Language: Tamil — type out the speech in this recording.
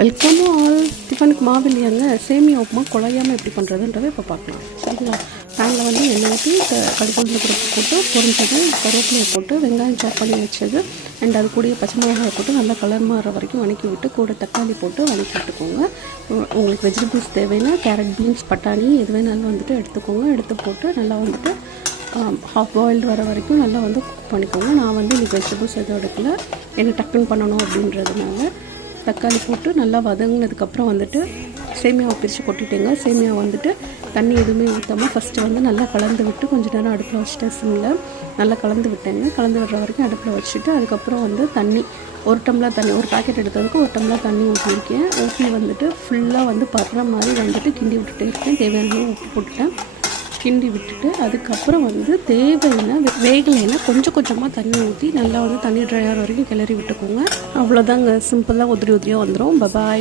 Welcome all. டிஃபனுக்கு மாவு இல்லையாங்க, சேமியா உப்புமா குழையாமல் எப்படி பண்ணுறதுன்றதை இப்போ பார்க்கலாம். சரிங்களா? பேனில் வந்து எண்ணெய் ஊற்றி கடுகு உளுந்து பருப்பு போட்டு பொரிஞ்சது, கருவேப்பிலையை போட்டு வெங்காயம் சாப் பண்ணி வச்சது அண்ட் அது கூடிய பச்சை மிளகாயை போட்டு நல்லா கலர் மாறுற வரைக்கும் வதக்கி விட்டு கூட தக்காளி போட்டு வதக்கி விட்டுக்கோங்க. உங்களுக்கு வெஜிடபிள்ஸ் தேவைன்னா கேரட், பீன்ஸ், பட்டாணி எது வேணாலும் வந்துட்டு எடுத்துக்கோங்க. எடுத்து போட்டு நல்லா வந்துட்டு ஹாஃப் பாயில்டு வர வரைக்கும் நல்லா வந்து குக் பண்ணிக்கோங்க. நான் வந்து இன்றைக்கி வெஜிடபிள்ஸ் எதுவும் எடுக்கல, எனக்கு டக்குன்னு பண்ணணும் அப்படின்றதுனால தக்காளி போட்டு நல்லா வதங்கினதுக்கப்புறம் வந்துட்டு சேமியாவை பிரித்து கொட்டிட்டேங்க. சேமியா வந்துட்டு தண்ணி எதுவுமே ஊற்றாமல் ஃபஸ்ட்டு வந்து நல்லா கலந்து விட்டு கொஞ்சம் நேரம் அடுப்பில் வச்சுட்டேன். சிம்மில் நல்லா கலந்து விட்டேங்க. கலந்து விடுற வரைக்கும் அடுப்பில் வச்சுட்டு அதுக்கப்புறம் வந்து தண்ணி 1 டம்ளர் தண்ணி, ஒரு பாக்கெட் எடுத்ததுக்கு 1 டம்ளர் தண்ணி ஊற்றிருக்கேன். ஊற்றி வந்துட்டு ஃபுல்லாக வந்து படுற மாதிரி வந்துட்டு கிண்டி விட்டுட்டே இருக்கேன். தேவையான உப்பு போட்டுட்டேன். கிண்டி விட்டுட்டு அதுக்கப்புறம் வந்து தேவைன்னா வேகலைன்னா கொஞ்சம் கொஞ்சமாக தண்ணி ஊற்றி நல்லா வந்து தண்ணி ட்ரை ஆகிற வரைக்கும் கிளறி விட்டுக்கோங்க. அவ்வளோதாங்க, சிம்பிளாக உதிரியாக வந்துடும். பபாய்.